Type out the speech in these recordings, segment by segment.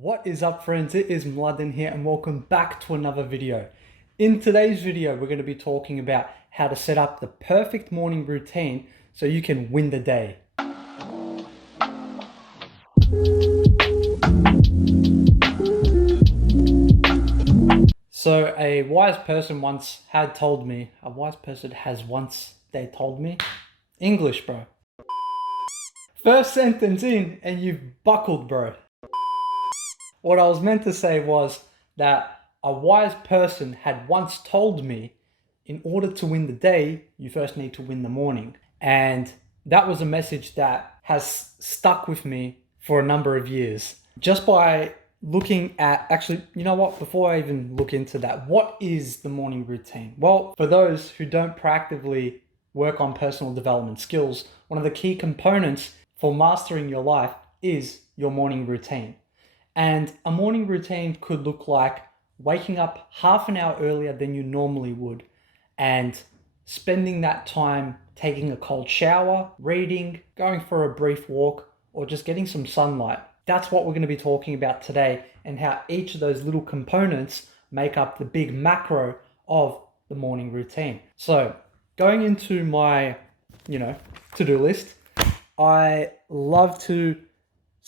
What is up, friends? It is Mladen here and welcome back to another video. In today's video, we're going to be talking about how to set up the perfect morning routine so you can win the day. So a wise person has once told me, English, bro. First sentence in and you've buckled, bro. What I was meant to say was that a wise person had once told me, in order to win the day, you first need to win the morning. And that was a message that has stuck with me for a number of years. Just by looking at, actually, you know what, before I even look into that, what is the morning routine? Well, for those who don't proactively work on personal development skills, one of the key components for mastering your life is your morning routine. And a morning routine could look like waking up half an hour earlier than you normally would and spending that time taking a cold shower, reading, going for a brief walk, or just getting some sunlight. That's what we're going to be talking about today, and how each of those little components make up the big macro of the morning routine. So going into my, to-do list, I love to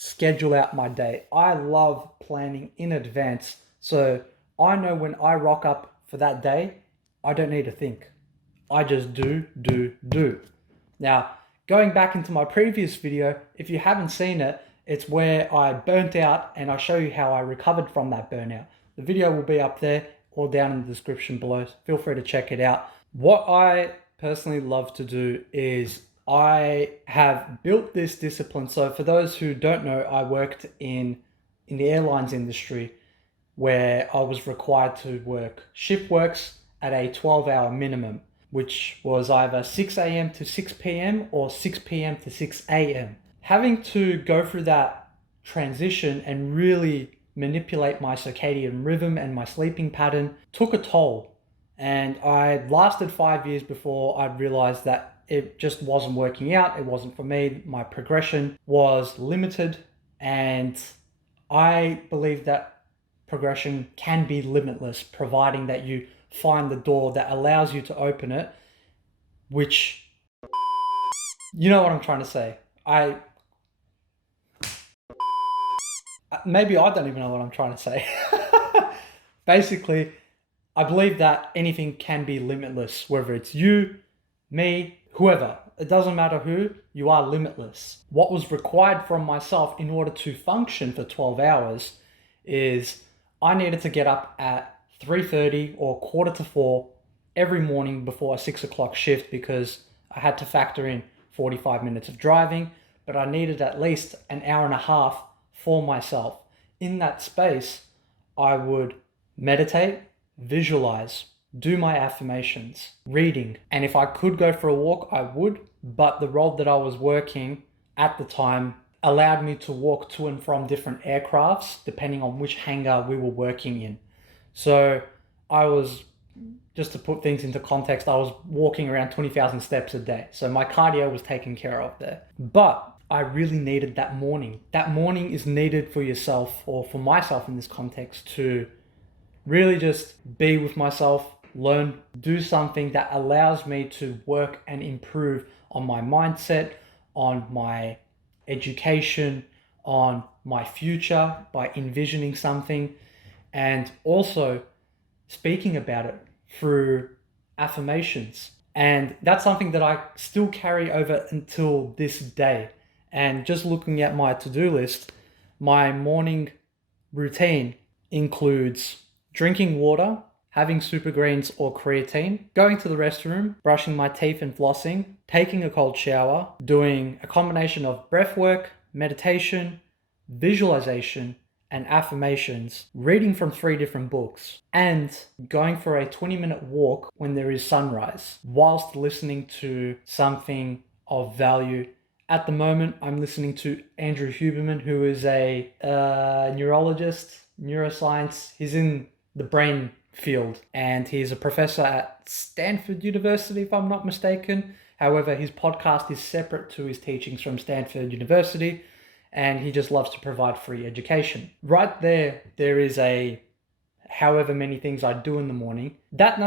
schedule out my day. I love planning in advance. So I know when I rock up for that day, I don't need to think. I just do. Now, going back into my previous video, if you haven't seen it, it's where I burnt out and I show you how I recovered from that burnout. The video will be up there or down in the description below. Feel free to check it out. What I personally love to do is I have built this discipline. So for those who don't know, I worked in the airlines industry where I was required to work shift works at a 12-hour minimum, which was either 6 a.m. to 6 p.m. or 6 p.m. to 6 a.m. Having to go through that transition and really manipulate my circadian rhythm and my sleeping pattern took a toll. And I lasted 5 years before I realized that it just wasn't working out. It wasn't for me. My progression was limited, and I believe that progression can be limitless, providing that you find the door that allows you to open it, which, you know what I'm trying to say. Maybe I don't even know what I'm trying to say. Basically, I believe that anything can be limitless, whether it's you, me, whoever. It doesn't matter who, you are limitless. What was required from myself in order to function for 12 hours is I needed to get up at 3:30 or 3:45 every morning before a 6 o'clock shift, because I had to factor in 45 minutes of driving, but I needed at least an hour and a half for myself. In that space, I would meditate, visualize, do my affirmations, reading, and if I could go for a walk, I would, but the role that I was working at the time allowed me to walk to and from different aircrafts depending on which hangar we were working in. So just to put things into context, I was walking around 20,000 steps a day. So my cardio was taken care of there. But I really needed that morning. That morning is needed for yourself, or for myself in this context, to really just be with myself, learn, do something that allows me to work and improve on my mindset, on my education, on my future by envisioning something, and also speaking about it through affirmations. And that's something that I still carry over until this day. And just looking at my to-do list, my morning routine includes drinking water, having super greens or creatine, going to the restroom, brushing my teeth and flossing, taking a cold shower, doing a combination of breath work, meditation, visualization, and affirmations, reading from 3 different books, and going for a 20-minute walk when there is sunrise, whilst listening to something of value. At the moment, I'm listening to Andrew Huberman, who is a neurologist, neuroscience. He's in the brain field, and he's a professor at Stanford University, if I'm not mistaken. However, his podcast is separate to his teachings from Stanford University, and he just loves to provide free education. Right there, there is a however many things I do in the morning. That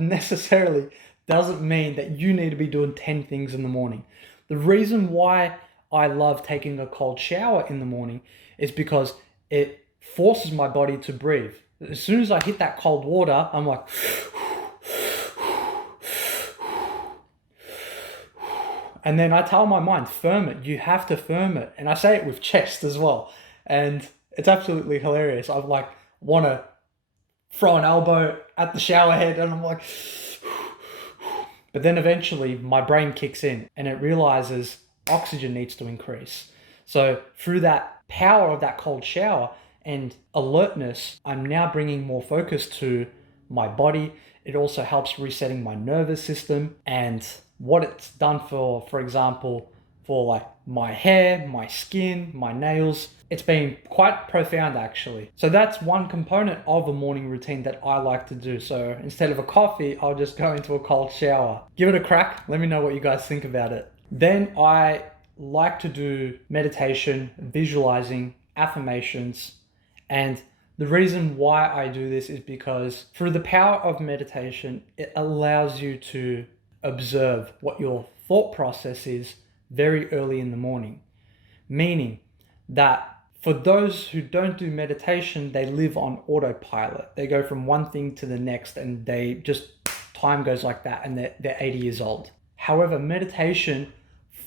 necessarily doesn't mean that you need to be doing 10 things in the morning. The reason why I love taking a cold shower in the morning is because it forces my body to breathe. As soon as I hit that cold water, I'm like, and then I tell my mind, firm it. You have to firm it. And I say it with chest as well. And it's absolutely hilarious. I like want to throw an elbow at the shower head and I'm like, but then eventually my brain kicks in and it realizes oxygen needs to increase. So through that power of that cold shower and alertness, I'm now bringing more focus to my body. It also helps resetting my nervous system, and what it's done for example, for like my hair, my skin, my nails, it's been quite profound actually. So that's one component of a morning routine that I like to do. So instead of a coffee, I'll just go into a cold shower. Give it a crack. Let me know what you guys think about it. Then I like to do meditation, visualizing, affirmations, and the reason why I do this is because through the power of meditation, it allows you to observe what your thought process is very early in the morning. Meaning that for those who don't do meditation, they live on autopilot. They go from one thing to the next and they just, time goes like that and they're 80 years old. However, meditation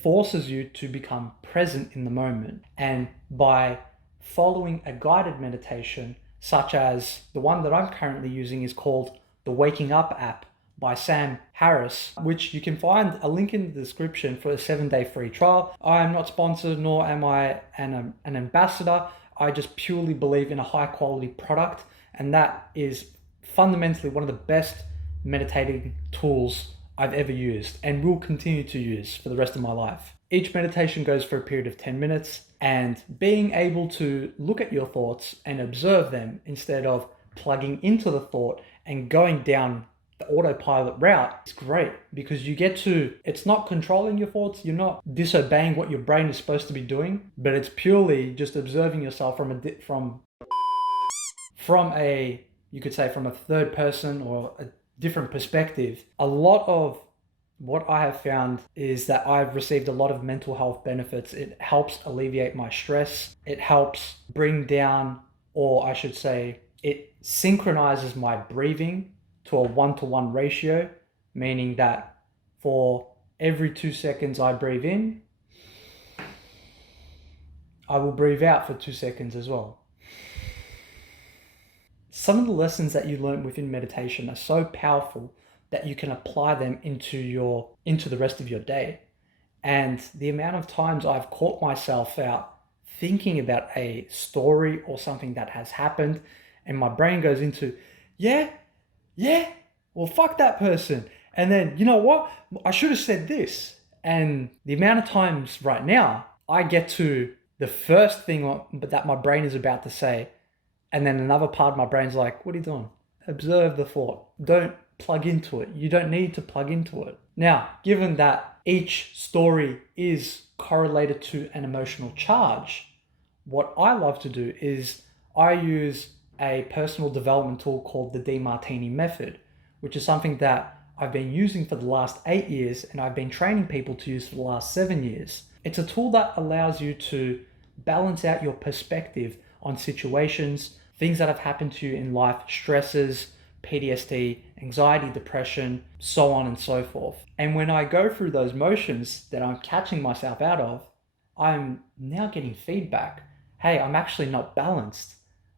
forces you to become present in the moment. And by following a guided meditation, such as the one that I'm currently using is called the Waking Up app by Sam Harris, which you can find a link in the description for a 7-day free trial. I am not sponsored, nor am I an ambassador. I just purely believe in a high quality product, and that is fundamentally one of the best meditating tools I've ever used and will continue to use for the rest of my life. Each meditation goes for a period of 10 minutes, and being able to look at your thoughts and observe them instead of plugging into the thought and going down the autopilot route is great, because you get to, it's not controlling your thoughts, you're not disobeying what your brain is supposed to be doing, but it's purely just observing yourself from a you could say from a third person or a different perspective. A lot of what I have found is that I've received a lot of mental health benefits. It helps alleviate my stress. It helps bring down, or I should say, it synchronizes my breathing to a 1-to-1 ratio, meaning that for every 2 seconds I breathe in, I will breathe out for 2 seconds as well. Some of the lessons that you learn within meditation are so powerful that you can apply them into the rest of your day. And the amount of times I've caught myself out thinking about a story or something that has happened, and my brain goes into, yeah, well, fuck that person. And then, you know what? I should have said this. And the amount of times right now, I get to the first thing that my brain is about to say, and then another part of my brain's like, what are you doing? Observe the thought. Don't plug into it. You don't need to plug into it. Now, given that each story is correlated to an emotional charge, what I love to do is I use a personal development tool called the DeMartini method, which is something that I've been using for the last 8 years and I've been training people to use for the last 7 years. It's a tool that allows you to balance out your perspective on situations, things that have happened to you in life, stresses, PTSD, anxiety, depression, so on and so forth. And when I go through those motions that I'm catching myself out of, I'm now getting feedback. Hey, I'm actually not balanced.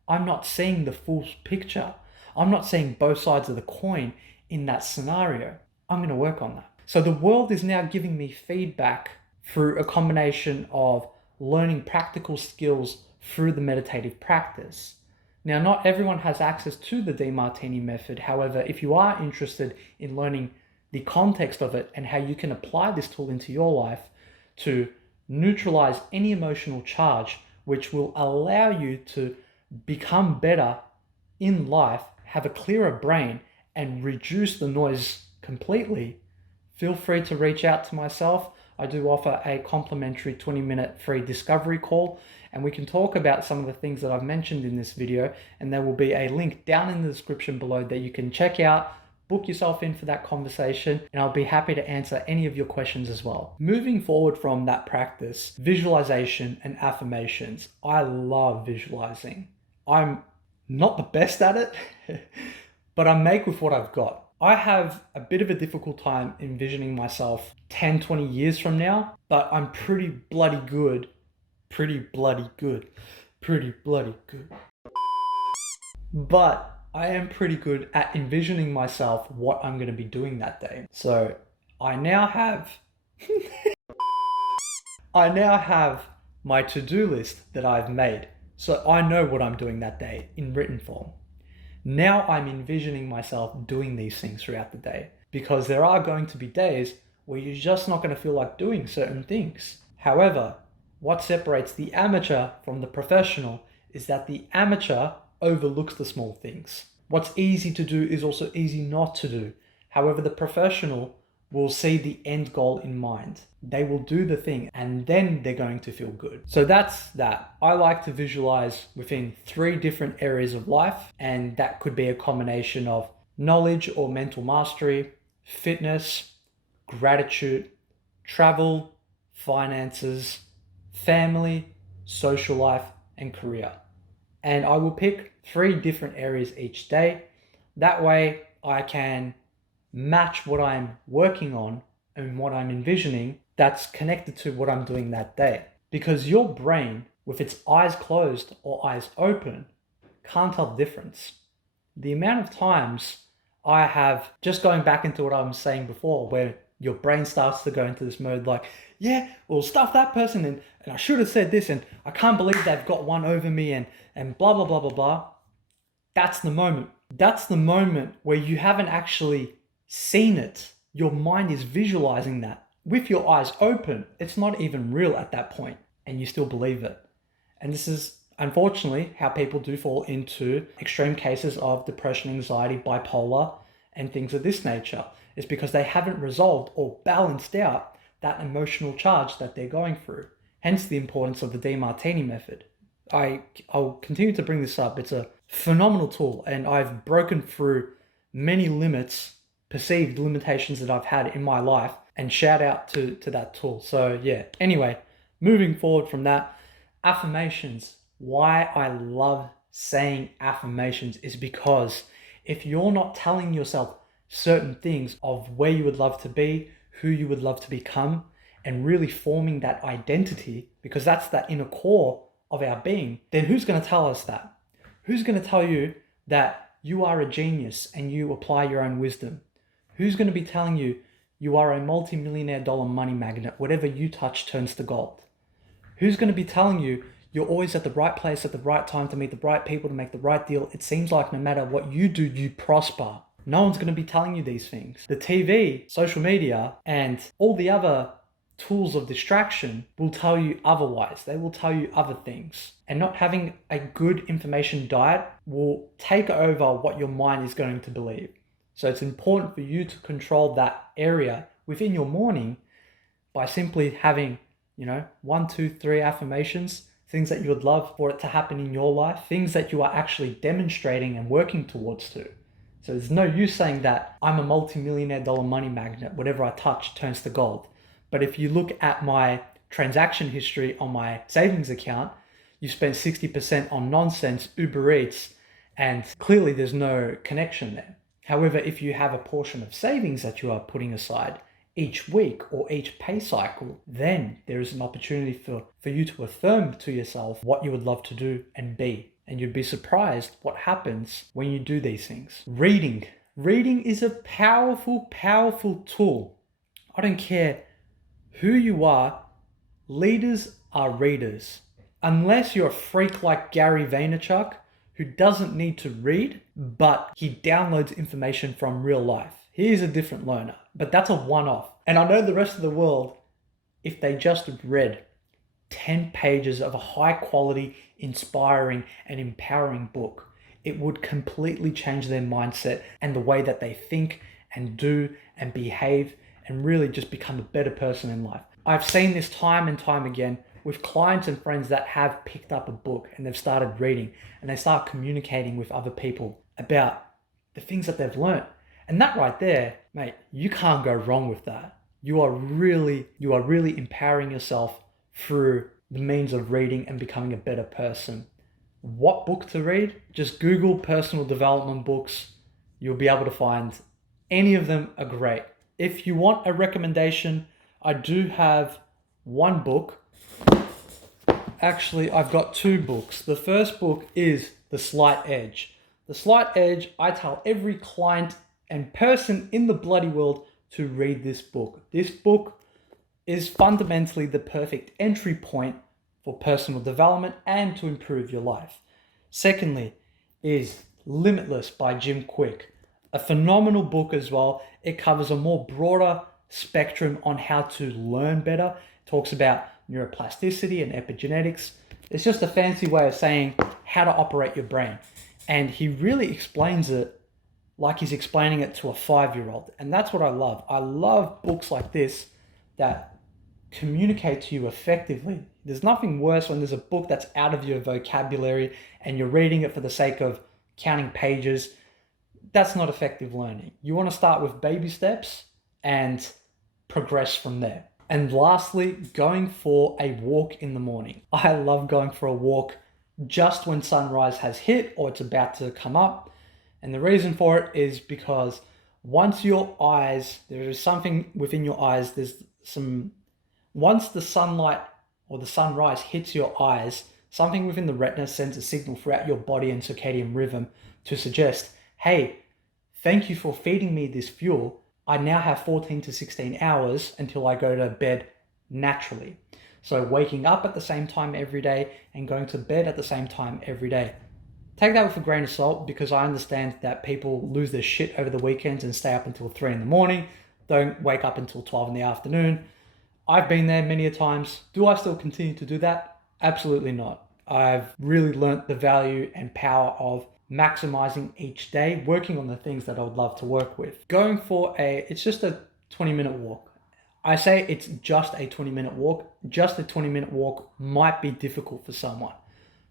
I'm not seeing the full picture. I'm not seeing both sides of the coin in that scenario. I'm going to work on that. So the world is now giving me feedback through a combination of learning practical skills through the meditative practice. Now, not everyone has access to the DeMartini method. However, if you are interested in learning the context of it and how you can apply this tool into your life to neutralize any emotional charge, which will allow you to become better in life, have a clearer brain, and reduce the noise completely, feel free to reach out to myself. I do offer a complimentary 20-minute free discovery call, and we can talk about some of the things that I've mentioned in this video, and there will be a link down in the description below that you can check out, book yourself in for that conversation, and I'll be happy to answer any of your questions as well. Moving forward from that practice, visualization and affirmations. I love visualizing. I'm not the best at it, but I make with what I've got. I have a bit of a difficult time envisioning myself 10, 20 years from now, but I'm pretty bloody good. But I am pretty good at envisioning myself what I'm going to be doing that day. So I now have my to-do list that I've made. So I know what I'm doing that day in written form. Now I'm envisioning myself doing these things throughout the day, because there are going to be days where you're just not going to feel like doing certain things. However, what separates the amateur from the professional is that the amateur overlooks the small things. What's easy to do is also easy not to do. However, the professional will see the end goal in mind. They will do the thing and then they're going to feel good. So that's that. I like to visualize within 3 different areas of life, and that could be a combination of knowledge or mental mastery, fitness, gratitude, travel, finances, family, social life, and career. And I will pick 3 different areas each day. That way I can match what I'm working on and what I'm envisioning that's connected to what I'm doing that day. Because your brain, with its eyes closed or eyes open, can't tell the difference. The amount of times I have, just going back into what I was saying before, where your brain starts to go into this mode like, yeah, well, stuff that person, and I should have said this, and I can't believe they've got one over me, and blah, blah, blah, blah, blah. That's the moment. That's the moment where you haven't actually seen it. Your mind is visualizing that. With your eyes open, it's not even real at that point, and you still believe it. And this is unfortunately how people do fall into extreme cases of depression, anxiety, bipolar, and things of this nature. It's because they haven't resolved or balanced out that emotional charge that they're going through. Hence the importance of the DeMartini method. I'll continue to bring this up. It's a phenomenal tool, and I've broken through many limits, perceived limitations that I've had in my life, and shout out to that tool. So yeah, anyway, moving forward from that, affirmations. Why I love saying affirmations is because if you're not telling yourself certain things of where you would love to be, who you would love to become, and really forming that identity, because that's that inner core of our being, then who's going to tell us that? Who's going to tell you that you are a genius and you apply your own wisdom? Who's going to be telling you you are a multi-millionaire dollar money magnet, whatever you touch turns to gold? Who's going to be telling you you're always at the right place at the right time to meet the right people, to make the right deal? It seems like no matter what you do, you prosper. No one's going to be telling you these things. The TV, social media, and all the other tools of distraction will tell you otherwise. They will tell you other things. And not having a good information diet will take over what your mind is going to believe. So it's important for you to control that area within your morning by simply having, 1, 2, 3 affirmations, things that you would love for it to happen in your life, things that you are actually demonstrating and working towards to. So there's no use saying that I'm a multi-millionaire dollar money magnet, whatever I touch turns to gold. But if you look at my transaction history on my savings account, you spent 60% on nonsense, Uber Eats, and clearly there's no connection there. However, if you have a portion of savings that you are putting aside each week or each pay cycle, then there is an opportunity for you to affirm to yourself what you would love to do and be. And you'd be surprised what happens when you do these things. Reading. Reading is a powerful, powerful tool. I don't care who you are, leaders are readers. Unless you're a freak like Gary Vaynerchuk, who doesn't need to read, but he downloads information from real life. He is a different learner, but that's a one-off. And I know the rest of the world, if they just read 10 pages of a high quality, inspiring and empowering book, it would completely change their mindset and the way that they think and do and behave, and really just become a better person in life. I've seen this time and time again with clients and friends that have picked up a book and they've started reading and they start communicating with other people about the things that they've learned. And that right there, mate, you can't go wrong with that. You are really empowering yourself through the means of reading and becoming a better person. What book to read? Just Google personal development books. You'll be able to find any of them are great. If you want a recommendation, I do have one book. Actually, I've got two books. The first book is The Slight Edge. The Slight Edge, I tell every client and person in the bloody world to read this book. This book is fundamentally the perfect entry point for personal development and to improve your life. Secondly is Limitless by Jim Quick. A phenomenal book as well. It covers a more broader spectrum on how to learn better. It talks about neuroplasticity and epigenetics. It's just a fancy way of saying how to operate your brain. And he really explains it like he's explaining it to a 5-year-old. And that's what I love. I love books like this that communicate to you effectively. There's nothing worse when there's a book that's out of your vocabulary and you're reading it for the sake of counting pages. That's not effective learning. You want to start with baby steps and progress from there. And lastly, going for a walk in the morning. I love going for a walk just when sunrise has hit or it's about to come up. And the reason for it is because once your eyes, there is something within your eyes, once the sunlight or the sunrise hits your eyes, something within the retina sends a signal throughout your body and circadian rhythm to suggest, hey, thank you for feeding me this fuel. I now have 14 to 16 hours until I go to bed naturally. So waking up at the same time every day and going to bed at the same time every day. Take that with a grain of salt because I understand that people lose their shit over the weekends and stay up until 3 in the morning. Don't wake up until 12 in the afternoon. I've been there many a times. Do I still continue to do that? Absolutely not. I've really learnt the value and power of maximizing each day, working on the things that I would love to work with. Going for it's just a 20-minute walk. I say it's just a 20-minute walk. Just a 20-minute walk might be difficult for someone.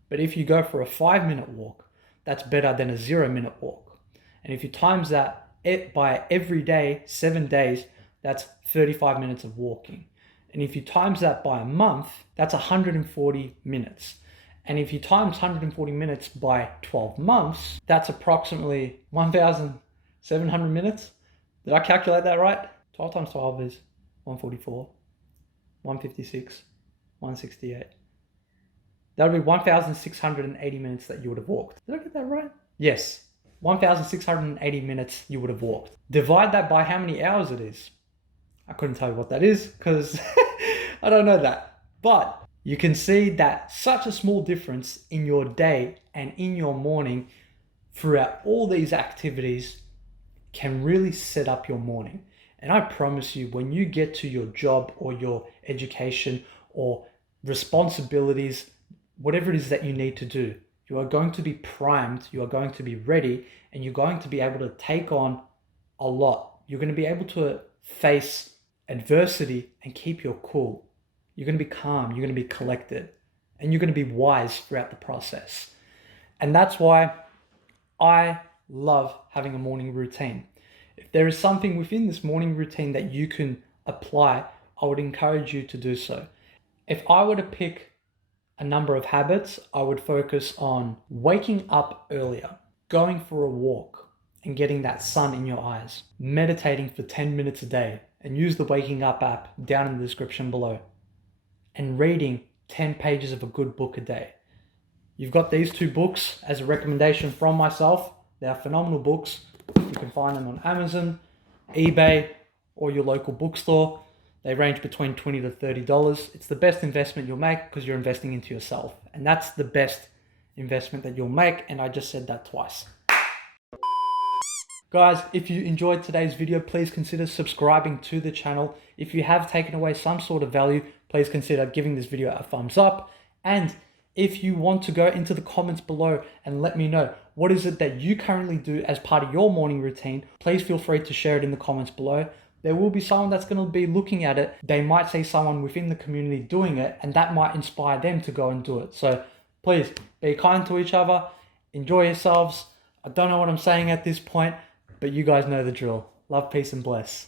But if you go for a 5-minute walk, that's better than a 0-minute walk. And if you times that by every day, 7 days, that's 35 minutes of walking. And if you times that by a month, that's 140 minutes. And if you times 140 minutes by 12 months, that's approximately 1,700 minutes. Did I calculate that right? 12 times 12 is 144, 156, 168. That would be 1,680 minutes that you would have walked. Did I get that right? Yes, 1,680 minutes you would have walked. Divide that by how many hours it is. I couldn't tell you what that is because I don't know that. But you can see that such a small difference in your day and in your morning throughout all these activities can really set up your morning. And I promise you, when you get to your job or your education or responsibilities, whatever it is that you need to do, you are going to be primed, you are going to be ready, and you're going to be able to take on a lot. You're going to be able to face adversity and keep your cool. You're going to be calm, you're going to be collected, and you're going to be wise throughout the process. And that's why I love having a morning routine. If there is something within this morning routine that you can apply, I would encourage you to do so. If I were to pick a number of habits, I would focus on waking up earlier, going for a walk and getting that sun in your eyes, meditating for 10 minutes a day, and use the Waking Up app down in the description below, and reading 10 pages of a good book a day. You've got these two books as a recommendation from myself. They are phenomenal books. You can find them on Amazon, eBay, or your local bookstore. They range between $20 to $30. It's the best investment you'll make because you're investing into yourself. And that's the best investment that you'll make. And I just said that twice. Guys, if you enjoyed today's video, please consider subscribing to the channel. If you have taken away some sort of value, please consider giving this video a thumbs up. And if you want to go into the comments below and let me know what is it that you currently do as part of your morning routine, please feel free to share it in the comments below. there will be someone that's going to be looking at it. They might see someone within the community doing it, and that might inspire them to go and do it. So please be kind to each other, enjoy yourselves. I don't know what I'm saying at this point, but you guys know the drill. Love, peace, and bless.